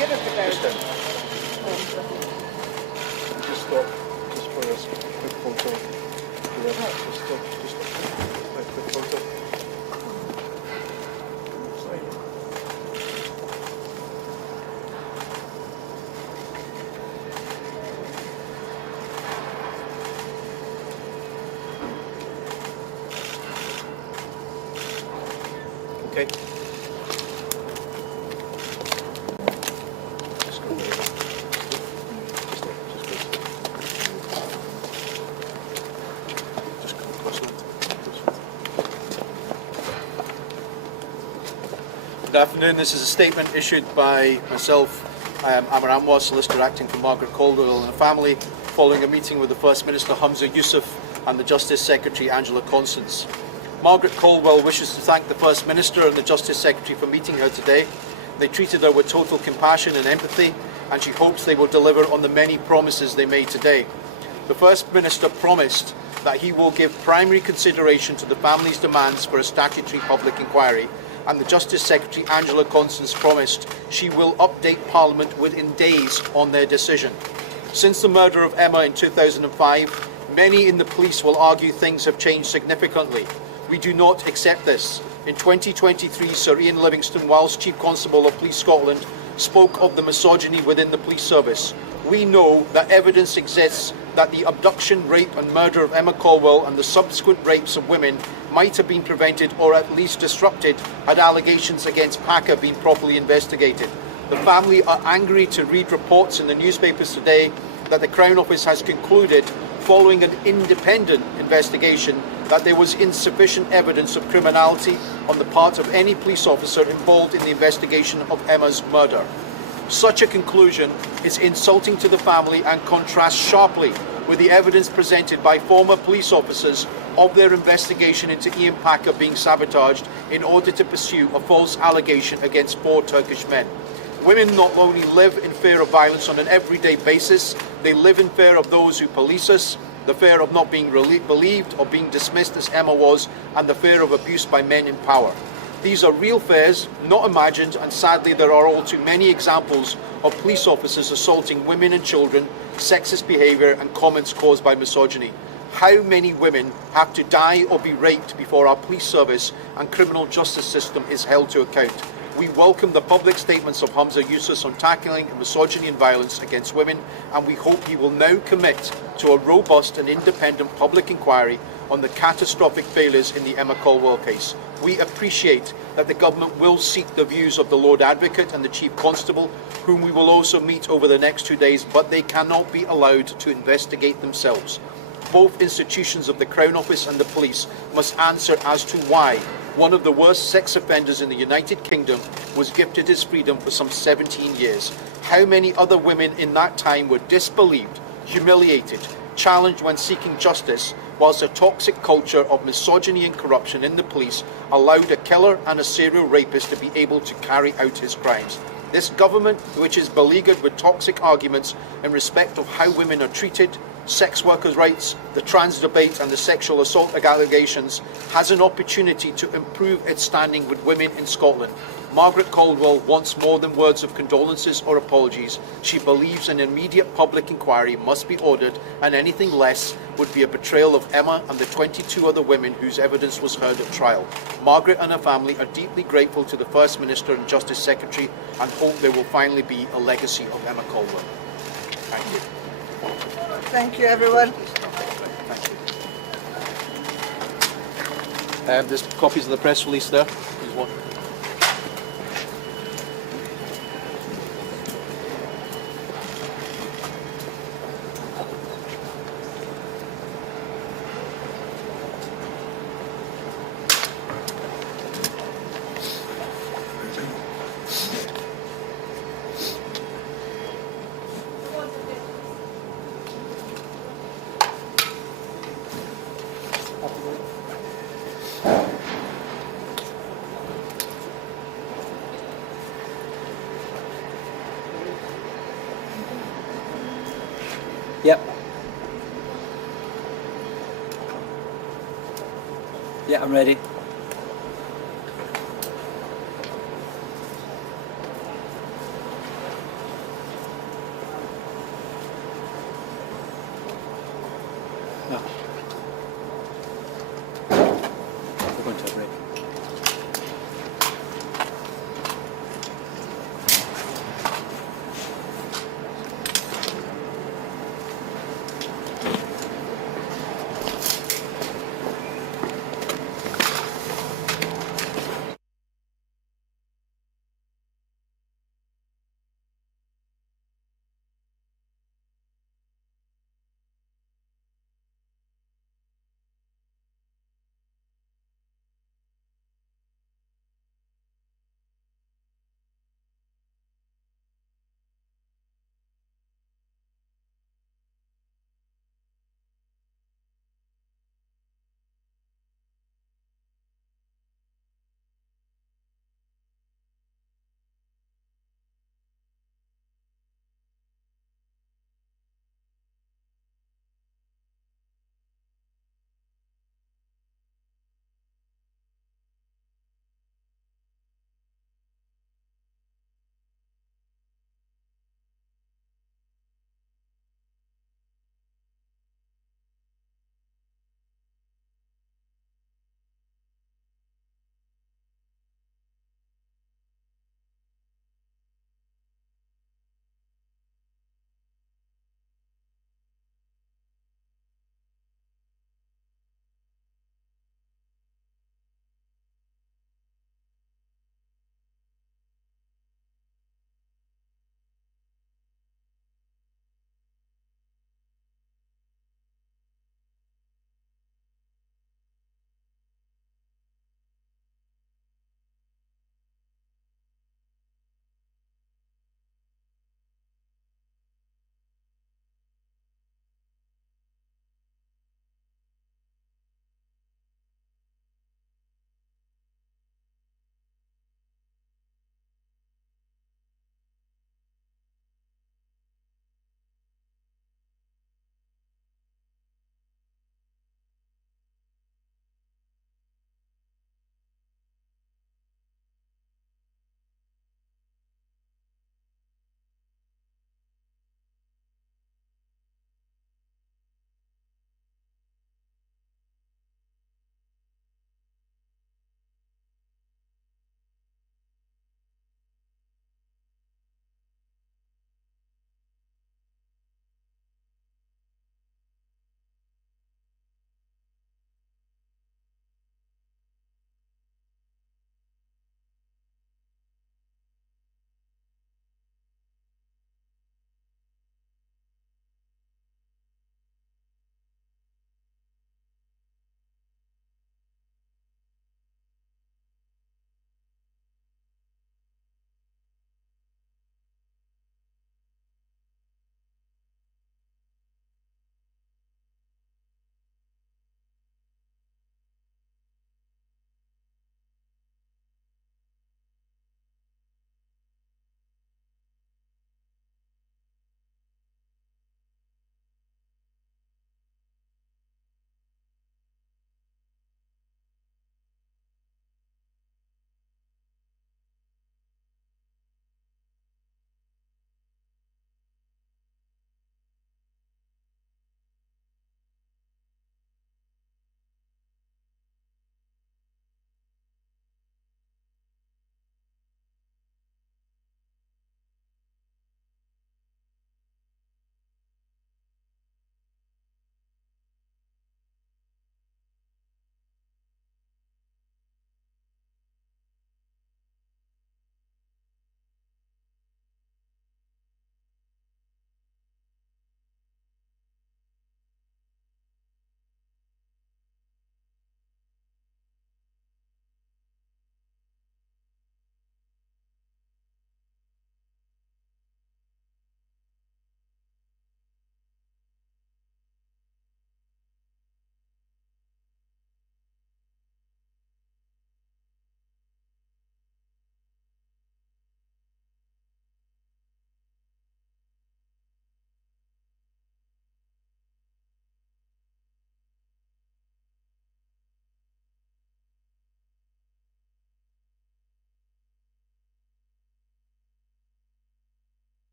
here at the Just garage. Just stop, just for a quick photo. Yeah, just stop, a quick photo. Okay. Just go there. Just go across that. Good afternoon. This is a statement issued by myself, Amar Anwar, solicitor acting for Margaret Caldwell and her family, following a meeting with the First Minister Humza Yousaf and the Justice Secretary Angela Constance. Margaret Caldwell wishes to thank the First Minister and the Justice Secretary for meeting her today. They treated her with total compassion and empathy, and she hopes they will deliver on the many promises they made today. The First Minister promised that he will give primary consideration to the family's demands for a statutory public inquiry, and the Justice Secretary Angela Constance promised she will update Parliament within days on their decision. Since the murder of Emma in 2005, many in the police will argue things have changed significantly. We do not accept this. In 2023, Sir Ian Livingstone, whilst Chief Constable of Police Scotland, spoke of the misogyny within the police service. We know that evidence exists that the abduction, rape and murder of Emma Caldwell and the subsequent rapes of women might have been prevented or at least disrupted had allegations against Packer been properly investigated. The family are angry to read reports in the newspapers today that the Crown Office has concluded, following an independent investigation, that there was insufficient evidence of criminality on the part of any police officer involved in the investigation of Emma's murder. Such a conclusion is insulting to the family and contrasts sharply with the evidence presented by former police officers of their investigation into Iain Packer being sabotaged in order to pursue a false allegation against 4 Turkish men. Women not only live in fear of violence on an everyday basis, they live in fear of those who police us, the fear of not being believed or being dismissed as Emma was, and the fear of abuse by men in power. These are real fears, not imagined, and sadly there are all too many examples of police officers assaulting women and children, sexist behaviour and comments caused by misogyny. How many women have to die or be raped before our police service and criminal justice system is held to account? We welcome the public statements of Humza Yousaf on tackling misogyny and violence against women, and we hope he will now commit to a robust and independent public inquiry on the catastrophic failures in the Emma Caldwell case. We appreciate that the government will seek the views of the Lord Advocate and the Chief Constable, whom we will also meet over the next 2 days, but they cannot be allowed to investigate themselves. Both institutions of the Crown Office and the police must answer as to why one of the worst sex offenders in the United Kingdom was gifted his freedom for some 17 years. How many other women in that time were disbelieved, humiliated, challenged when seeking justice, whilst a toxic culture of misogyny and corruption in the police allowed a killer and a serial rapist to be able to carry out his crimes. This government, which is beleaguered with toxic arguments in respect of how women are treated, sex workers' rights, the trans debate and the sexual assault allegations, has an opportunity to improve its standing with women in Scotland. Margaret Caldwell wants more than words of condolences or apologies. She believes an immediate public inquiry must be ordered, and anything less would be a betrayal of Emma and the 22 other women whose evidence was heard at trial. Margaret and her family are deeply grateful to the First Minister and Justice Secretary and hope there will finally be a legacy of Emma Caldwell. Thank you. Thank you, everyone. Thank you. There's copies of the press release there. There's one. Yep. Yeah, I'm ready.